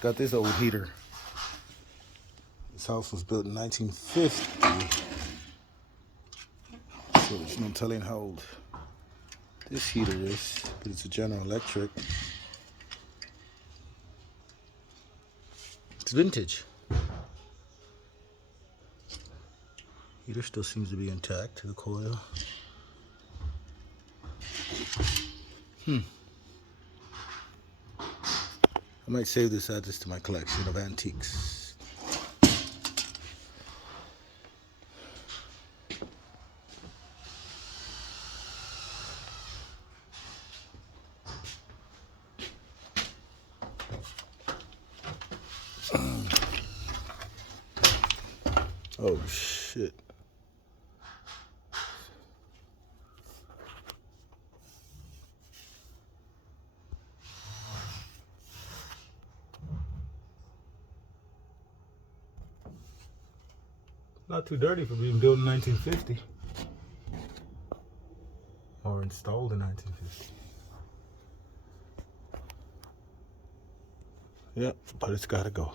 Got this old heater. This house was built in 1950. So there's no telling how old this heater is, but it's a General Electric. It's vintage. Heater still seems to be intact to the coil. I might save this, add this to my collection of antiques. Oh shit. Not too dirty for being built in 1950. Or installed in 1950. Yep, but it's gotta go.